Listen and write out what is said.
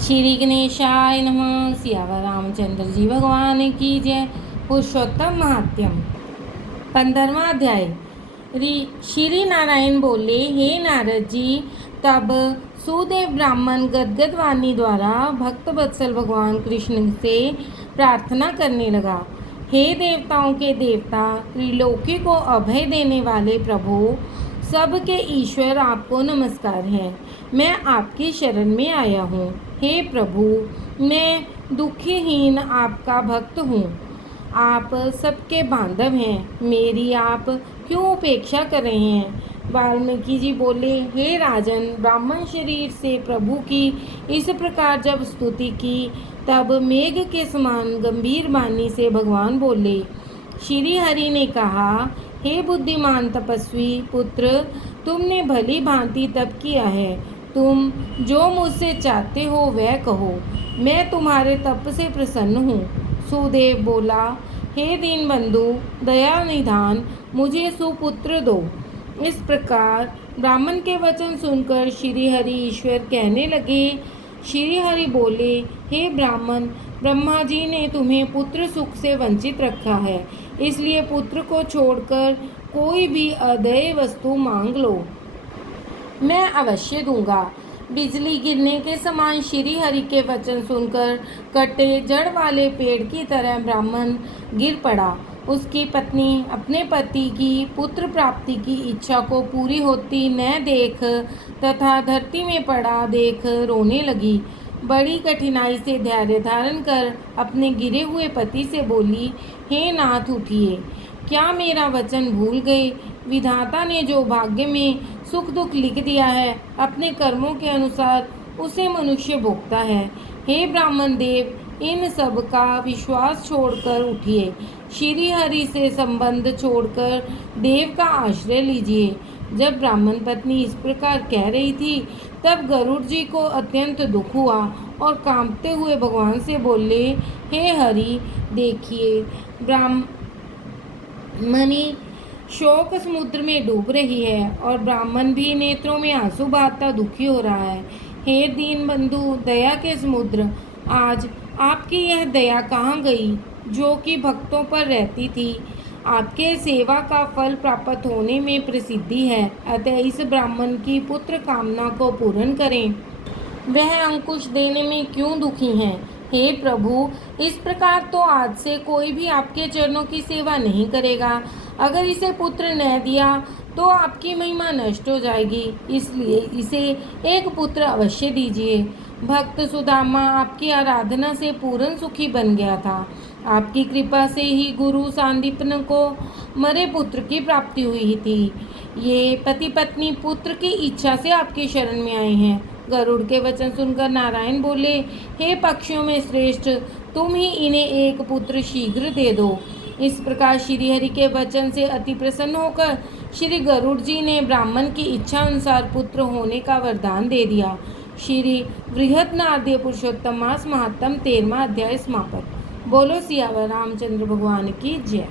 श्री गणेशाय नमः। सियावर रामचंद्र जी भगवान की जय। पुरुषोत्तम महात्म्यम 15वां अध्याय। श्री नारायण बोले, हे नारद जी, तब सुदेव ब्राह्मण गदगद वाणी द्वारा भक्त वत्सल भगवान कृष्ण से प्रार्थना करने लगा। हे देवताओं के देवता, त्रिलोकी को अभय देने वाले प्रभु, सबके ईश्वर, आपको नमस्कार है। मैं आपकी शरण में आया हूँ। हे प्रभु, मैं दुखीहीन आपका भक्त हूँ। आप सबके बांधव हैं, मेरी आप क्यों उपेक्षा कर रहे हैं? वाल्मीकि जी बोले, हे राजन, ब्राह्मण शरीर से प्रभु की इस प्रकार जब स्तुति की, तब मेघ के समान गंभीर वाणी से भगवान बोले। श्री हरि ने कहा, हे बुद्धिमान तपस्वी पुत्र, तुमने भली भांति तप किया है। तुम जो मुझसे चाहते हो वह कहो, मैं तुम्हारे तप से प्रसन्न हूँ। सुदेव बोला, हे दीनबंधु, दया निधान, मुझे सुपुत्र दो। इस प्रकार ब्राह्मण के वचन सुनकर श्री हरि ईश्वर कहने लगे। श्री हरि बोले, हे ब्राह्मण, ब्रह्मा जी ने तुम्हें पुत्र सुख से वंचित रखा है, इसलिए पुत्र को छोड़कर कोई भी अदेय वस्तु मांग लो, मैं अवश्य दूंगा। बिजली गिरने के समान श्री हरि के वचन सुनकर कटे जड़ वाले पेड़ की तरह ब्राह्मण गिर पड़ा। उसकी पत्नी अपने पति की पुत्र प्राप्ति की इच्छा को पूरी होती न देख तथा धरती में पड़ा देख रोने लगी। बड़ी कठिनाई से धैर्य धारण कर अपने गिरे हुए पति से बोली, हे नाथ, उठिए। क्या मेरा वचन भूल गए? विधाता ने जो भाग्य में सुख दुख लिख दिया है, अपने कर्मों के अनुसार उसे मनुष्य भोगता है। हे ब्राह्मण देव, इन सब का विश्वास छोड़कर उठिए। श्री हरि से संबंध छोड़कर देव का आश्रय लीजिए। जब ब्राह्मण पत्नी इस प्रकार कह रही थी, तब गरुड़ जी को अत्यंत दुख हुआ और कांपते हुए भगवान से बोले, हे हरि, देखिए, ब्राह्मणी शोक समुद्र में डूब रही है और ब्राह्मण भी नेत्रों में आंसू बहाता दुखी हो रहा है। हे दीन बंधु, दया के समुद्र, आज आपकी यह दया कहाँ गई जो कि भक्तों पर रहती थी? आपके सेवा का फल प्राप्त होने में प्रसिद्धि है, अतः इस ब्राह्मण की पुत्र कामना को पूर्ण करें। वह अंकुश देने में क्यों दुखी हैं? हे प्रभु, इस प्रकार तो आज से कोई भी आपके चरणों की सेवा नहीं करेगा। अगर इसे पुत्र न दिया तो आपकी महिमा नष्ट हो जाएगी, इसलिए इसे एक पुत्र अवश्य दीजिए। भक्त सुदामा आपकी आराधना से पूर्ण सुखी बन गया था। आपकी कृपा से ही गुरु सांदीपन को मरे पुत्र की प्राप्ति हुई थी। ये पति पत्नी पुत्र की इच्छा से आपकी शरण में आए हैं। गरुड़ के वचन सुनकर नारायण बोले, हे पक्षियों में श्रेष्ठ, तुम ही इन्हें एक पुत्र शीघ्र दे दो। इस प्रकार श्री हरि के वचन से अति प्रसन्न होकर श्री गरुड़ जी ने ब्राह्मण की इच्छा अनुसार पुत्र होने का वरदान दे दिया। श्री बृहदनाद्य पुरुषोत्तम मास महात्म 13वां अध्याय समाप्त। बोलो सियावर रामचंद्र भगवान की जय।